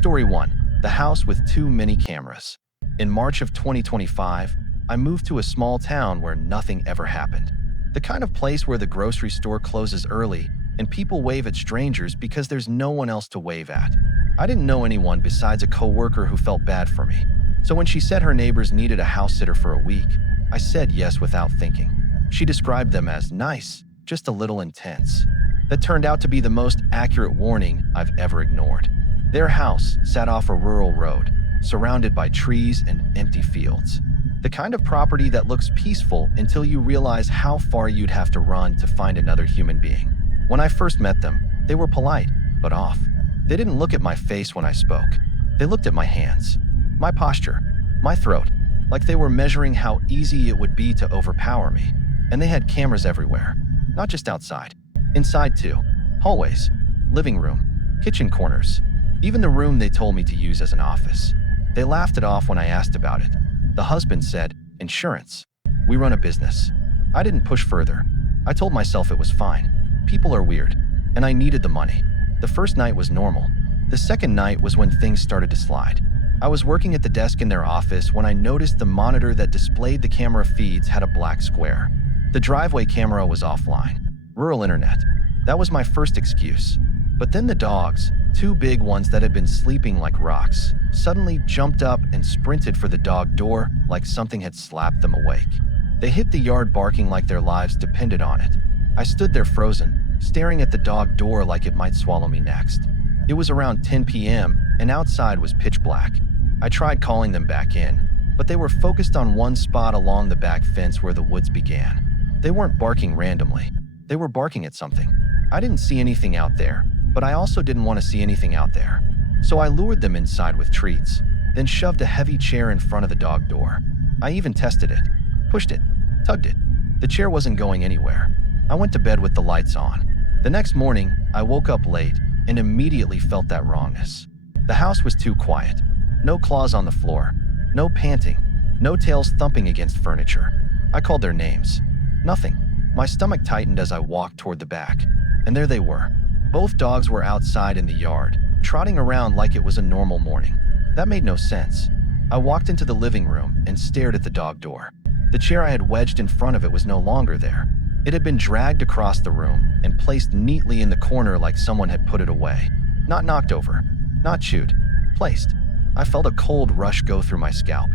Story 1. The house with too many cameras. In March of 2025, I moved to a small town where nothing ever happened. The kind of place where the grocery store closes early and people wave at strangers because there's no one else to wave at. I didn't know anyone besides a coworker who felt bad for me. So when she said her neighbors needed a house sitter for a week, I said yes without thinking. She described them as nice, just a little intense. That turned out to be the most accurate warning I've ever ignored. Their house sat off a rural road, surrounded by trees and empty fields. The kind of property that looks peaceful until you realize how far you'd have to run to find another human being. When I first met them, they were polite, but off. They didn't look at my face when I spoke. They looked at my hands, my posture, my throat, like they were measuring how easy it would be to overpower me. And they had cameras everywhere, not just outside. Inside too. Hallways, living room, kitchen corners, even the room they told me to use as an office. They laughed it off when I asked about it. The husband said, "Insurance. We run a business." I didn't push further. I told myself it was fine. People are weird, and I needed the money. The first night was normal. The second night was when things started to slide. I was working at the desk in their office when I noticed the monitor that displayed the camera feeds had a black square. The driveway camera was offline. Rural internet. That was my first excuse. But then the dogs, two big ones that had been sleeping like rocks, suddenly jumped up and sprinted for the dog door like something had slapped them awake. They hit the yard barking like their lives depended on it. I stood there frozen, staring at the dog door like it might swallow me next. It was around 10 p.m. and outside was pitch black. I tried calling them back in, but they were focused on one spot along the back fence where the woods began. They weren't barking randomly. They were barking at something. I didn't see anything out there, but I also didn't want to see anything out there. So I lured them inside with treats, then shoved a heavy chair in front of the dog door. I even tested it, pushed it, tugged it. The chair wasn't going anywhere. I went to bed with the lights on. The next morning, I woke up late and immediately felt that wrongness. The house was too quiet. No claws on the floor, no panting, no tails thumping against furniture. I called their names. Nothing. My stomach tightened as I walked toward the back, and there they were. Both dogs were outside in the yard, trotting around like it was a normal morning. That made no sense. I walked into the living room and stared at the dog door. The chair I had wedged in front of it was no longer there. It had been dragged across the room and placed neatly in the corner like someone had put it away. Not knocked over, not chewed, placed. I felt a cold rush go through my scalp.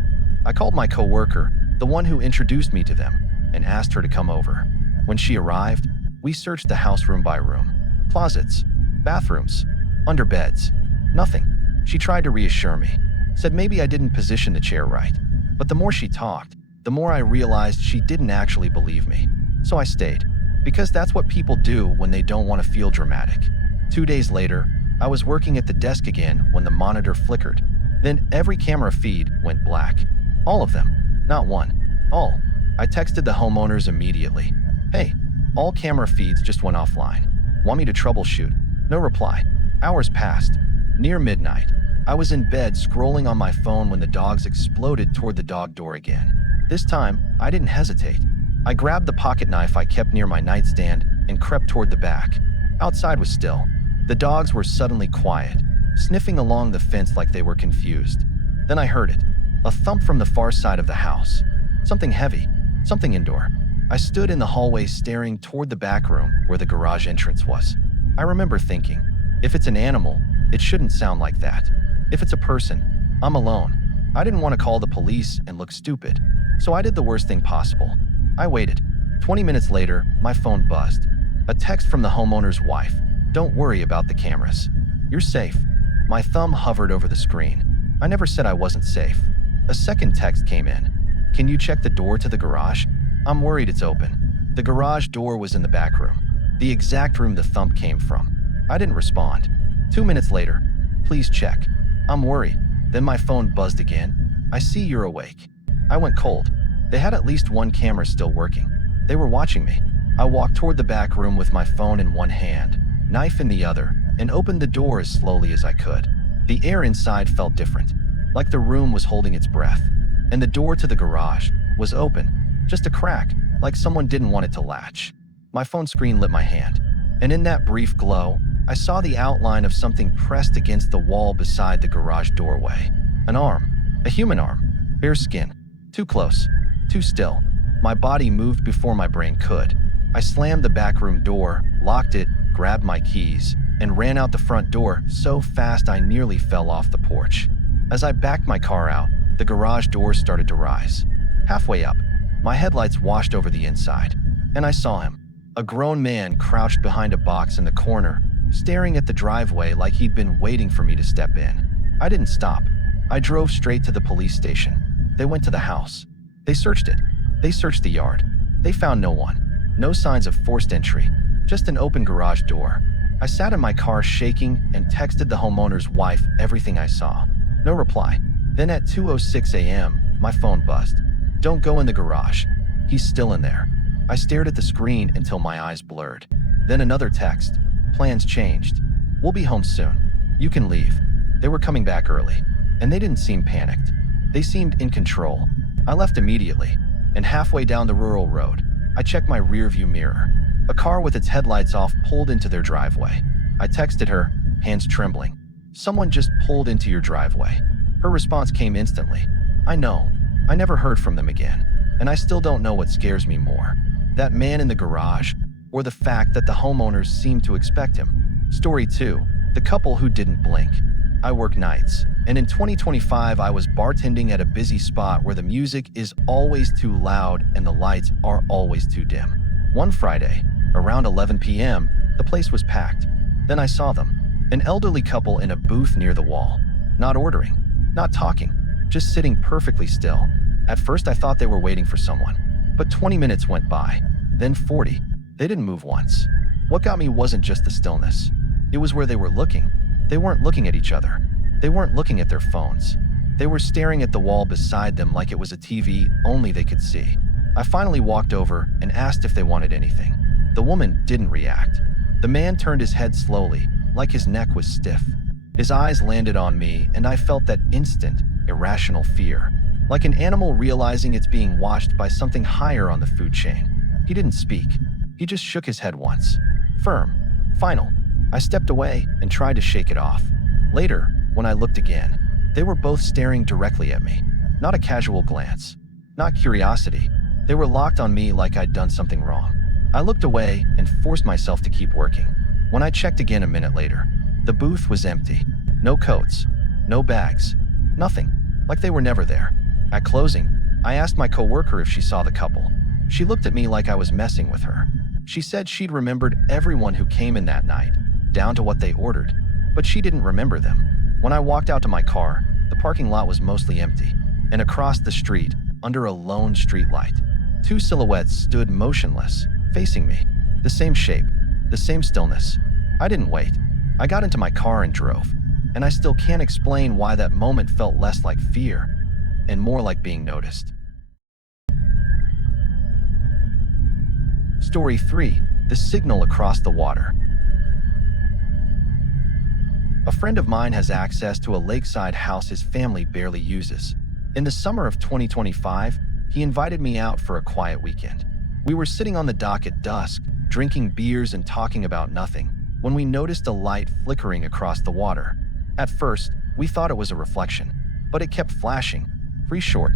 I called my coworker, the one who introduced me to them, and asked her to come over. When she arrived, we searched the house room by room. Closets, bathrooms, under beds. Nothing. She tried to reassure me, said maybe I didn't position the chair right. But the more she talked, the more I realized she didn't actually believe me. So I stayed, because that's what people do when they don't want to feel dramatic. 2 days later, I was working at the desk again when the monitor flickered. Then every camera feed went black. All of them. Not one. All. I texted the homeowners immediately. "Hey, all camera feeds just went offline. Want me to troubleshoot?" No reply. Hours passed. Near midnight, I was in bed scrolling on my phone when the dogs exploded toward the dog door again. This time, I didn't hesitate. I grabbed the pocket knife I kept near my nightstand and crept toward the back. Outside was still. The dogs were suddenly quiet, sniffing along the fence like they were confused. Then I heard it. A thump from the far side of the house. Something heavy. Something indoor. I stood in the hallway staring toward the back room where the garage entrance was. I remember thinking, if it's an animal, it shouldn't sound like that. If it's a person, I'm alone. I didn't want to call the police and look stupid, so I did the worst thing possible. I waited. 20 minutes later, my phone buzzed. A text from the homeowner's wife. "Don't worry about the cameras. You're safe." My thumb hovered over the screen. I never said I wasn't safe. A second text came in. "Can you check the door to the garage? I'm worried it's open." The garage door was in the back room, the exact room the thump came from. I didn't respond. 2 minutes later, "Please check. I'm worried." Then my phone buzzed again. "I see you're awake." I went cold. They had at least one camera still working. They were watching me. I walked toward the back room with my phone in one hand, knife in the other, and opened the door as slowly as I could. The air inside felt different, like the room was holding its breath. And the door to the garage was open, just a crack, like someone didn't want it to latch. My phone screen lit my hand, and in that brief glow, I saw the outline of something pressed against the wall beside the garage doorway. An arm. A human arm. Bare skin. Too close. Too still. My body moved before my brain could. I slammed the back room door, locked it, grabbed my keys, and ran out the front door so fast I nearly fell off the porch. As I backed my car out, the garage doors started to rise. Halfway up, my headlights washed over the inside, and I saw him. A grown man crouched behind a box in the corner, staring at the driveway like he'd been waiting for me to step in. I didn't stop. I drove straight to the police station. They went to the house. They searched it. They searched the yard. They found no one. No signs of forced entry. Just an open garage door. I sat in my car shaking and texted the homeowner's wife everything I saw. No reply. Then at 2:06 a.m., my phone buzzed. "Don't go in the garage. He's still in there." I stared at the screen until my eyes blurred. Then another text. "Plans changed. We'll be home soon. You can leave." They were coming back early, and they didn't seem panicked. They seemed in control. I left immediately, and halfway down the rural road, I checked my rearview mirror. A car with its headlights off pulled into their driveway. I texted her, hands trembling. "Someone just pulled into your driveway." Her response came instantly. "I know. I never heard from them again, and I still don't know what scares me more. That man in the garage, or the fact that the homeowners seemed to expect him." Story 2. The couple who didn't blink. I work nights, and in 2025 I was bartending at a busy spot where the music is always too loud and the lights are always too dim. One Friday, around 11 p.m., the place was packed. Then I saw them, an elderly couple in a booth near the wall. Not ordering, not talking, just sitting perfectly still. At first I thought they were waiting for someone, but 20 minutes went by, then 40. They didn't move once. What got me wasn't just the stillness. It was where they were looking. They weren't looking at each other. They weren't looking at their phones. They were staring at the wall beside them like it was a TV only they could see. I finally walked over and asked if they wanted anything. The woman didn't react. The man turned his head slowly, like his neck was stiff. His eyes landed on me, and I felt that instant, irrational fear, like an animal realizing it's being watched by something higher on the food chain. He didn't speak. He just shook his head once. Firm. Final. I stepped away and tried to shake it off. Later, when I looked again, they were both staring directly at me. Not a casual glance. Not curiosity. They were locked on me like I'd done something wrong. I looked away and forced myself to keep working. When I checked again a minute later, the booth was empty. No coats. No bags. Nothing. Like they were never there. At closing, I asked my coworker if she saw the couple. She looked at me like I was messing with her. She said she'd remembered everyone who came in that night, down to what they ordered, but she didn't remember them. When I walked out to my car, the parking lot was mostly empty, and across the street, under a lone streetlight, two silhouettes stood motionless, facing me. The same shape, the same stillness. I didn't wait. I got into my car and drove, and I still can't explain why that moment felt less like fear and more like being noticed. Story 3. The signal across the water. A friend of mine has access to a lakeside house his family barely uses. In the summer of 2025, he invited me out for a quiet weekend. We were sitting on the dock at dusk, drinking beers and talking about nothing, when we noticed a light flickering across the water. At first, we thought it was a reflection, but it kept flashing. 3 short,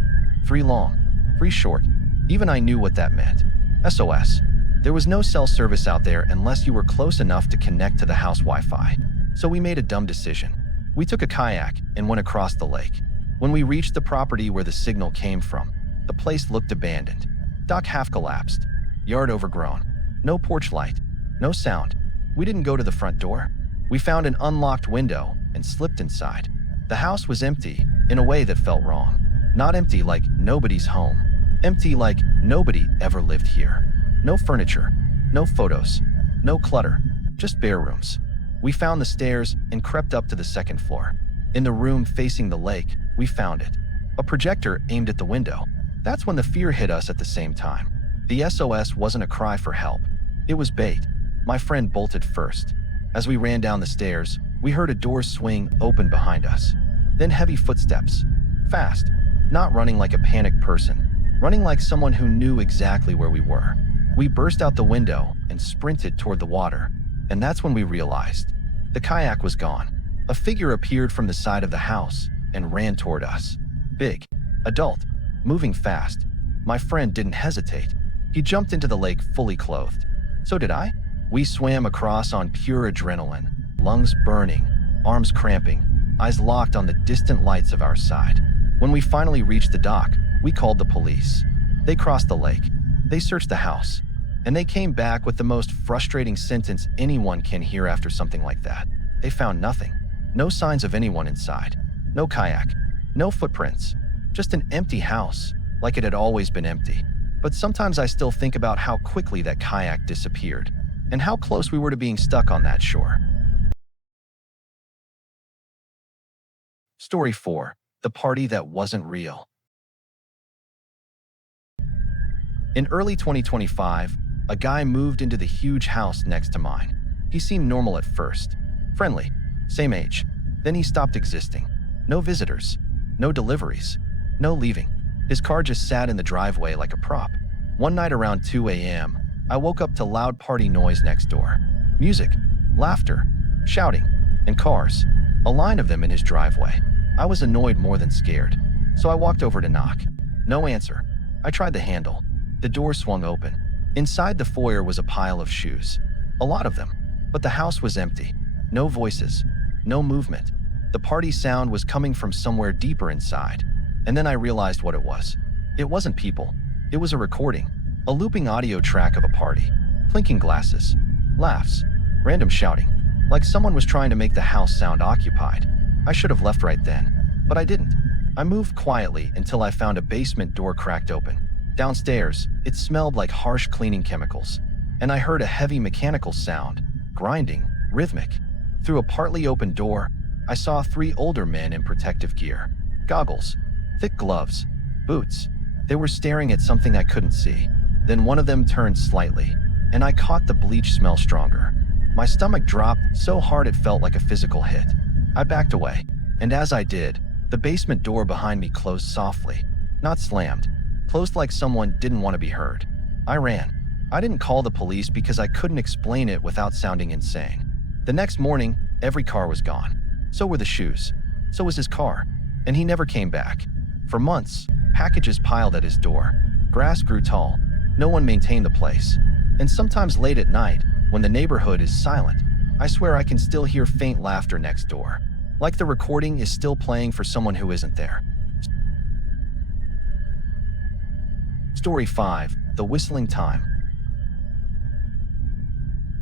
3 long, 3 short. Even I knew what that meant. SOS. There was no cell service out there unless you were close enough to connect to the house Wi-Fi. So we made a dumb decision. We took a kayak and went across the lake. When we reached the property where the signal came from, the place looked abandoned. Dock half collapsed. Yard overgrown. No porch light. No sound. We didn't go to the front door. We found an unlocked window and slipped inside. The house was empty in a way that felt wrong. Not empty like nobody's home. Empty like nobody ever lived here. No furniture. No photos. No clutter. Just bare rooms. We found the stairs and crept up to the second floor. In the room facing the lake, we found it. A projector aimed at the window. That's when the fear hit us at the same time. The SOS wasn't a cry for help. It was bait. My friend bolted first. As we ran down the stairs, we heard a door swing open behind us. Then heavy footsteps. Fast. Not running like a panicked person. Running like someone who knew exactly where we were. We burst out the window and sprinted toward the water. And that's when we realized The kayak was gone. A figure appeared from the side of the house and ran toward us. Big, adult, moving fast. My friend didn't hesitate. He jumped into the lake fully clothed. So did I. We swam across on pure adrenaline, lungs burning, arms cramping, eyes locked on the distant lights of our side. When we finally reached the dock, we called the police. They crossed the lake. They searched the house. And they came back with the most frustrating sentence anyone can hear after something like that. They found nothing. No signs of anyone inside. No kayak. No footprints. Just an empty house, like it had always been empty. But sometimes I still think about how quickly that kayak disappeared, and how close we were to being stuck on that shore. Story 4. The party that wasn't real. In early 2025, a guy moved into the huge house next to mine. He seemed normal at first. Friendly. Same age. Then he stopped existing. No visitors. No deliveries. No leaving. His car just sat in the driveway like a prop. One night around 2 a.m., I woke up to loud party noise next door. Music, laughter, shouting, and cars. A line of them in his driveway. I was annoyed more than scared, so I walked over to knock. No answer. I tried the handle. The door swung open. Inside the foyer was a pile of shoes. A lot of them. But the house was empty. No voices. No movement. The party sound was coming from somewhere deeper inside. And then I realized what it was. It wasn't people. It was a recording. A looping audio track of a party. Clinking glasses. Laughs. Random shouting. Like someone was trying to make the house sound occupied. I should have left right then. But I didn't. I moved quietly until I found a basement door cracked open. Downstairs, it smelled like harsh cleaning chemicals. And I heard a heavy mechanical sound. Grinding. Rhythmic. Through a partly open door, I saw 3 older men in protective gear. Goggles. Thick gloves. Boots. They were staring at something I couldn't see. Then one of them turned slightly, and I caught the bleach smell stronger. My stomach dropped so hard it felt like a physical hit. I backed away, and as I did, the basement door behind me closed softly. Not slammed. Closed like someone didn't want to be heard. I ran. I didn't call the police because I couldn't explain it without sounding insane. The next morning, every car was gone. So were the shoes. So was his car. And he never came back. For months, packages piled at his door. Grass grew tall. No one maintained the place. And sometimes late at night, when the neighborhood is silent, I swear I can still hear faint laughter next door. Like the recording is still playing for someone who isn't there. Story 5. The Whistling Time.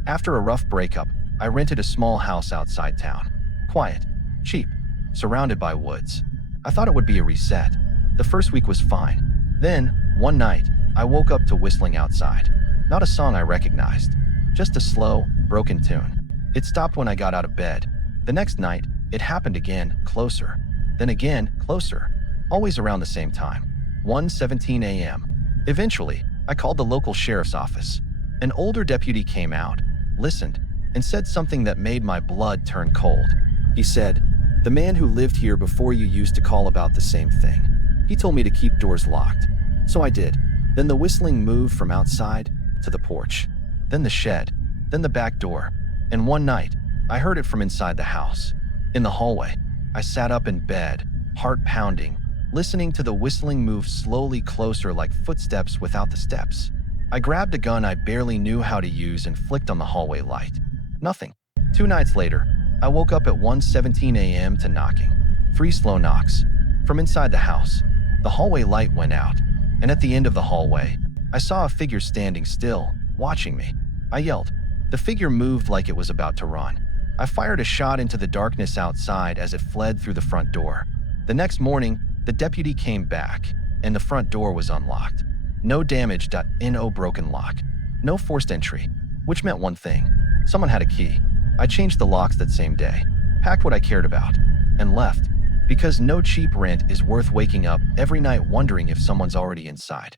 After a rough breakup, I rented a small house outside town. Quiet. Cheap. Surrounded by woods. I thought it would be a reset. The first week was fine. Then, one night, I woke up to whistling outside. Not a song I recognized. Just a slow, broken tune. It stopped when I got out of bed. The next night, it happened again, closer. Then again, closer. Always around the same time. 1:17 a.m. Eventually, I called the local sheriff's office. An older deputy came out, listened, and said something that made my blood turn cold. He said, "The man who lived here before you used to call about the same thing. He told me to keep doors locked." So I did. Then the whistling moved from outside to the porch, then the shed, then the back door. And one night, I heard it from inside the house. In the hallway, I sat up in bed, heart pounding, listening to the whistling move slowly closer like footsteps without the steps. I grabbed a gun I barely knew how to use and flicked on the hallway light. Nothing. 2 nights later, I woke up at 1:17 a.m. to knocking. 3 slow knocks. From inside the house, the hallway light went out, and at the end of the hallway, I saw a figure standing still, watching me. I yelled. The figure moved like it was about to run. I fired a shot into the darkness outside as it fled through the front door. The next morning, the deputy came back, and the front door was unlocked. No damage. No broken lock. No forced entry, which meant one thing. Someone had a key. I changed the locks that same day, packed what I cared about, and left, because no cheap rent is worth waking up every night wondering if someone's already inside.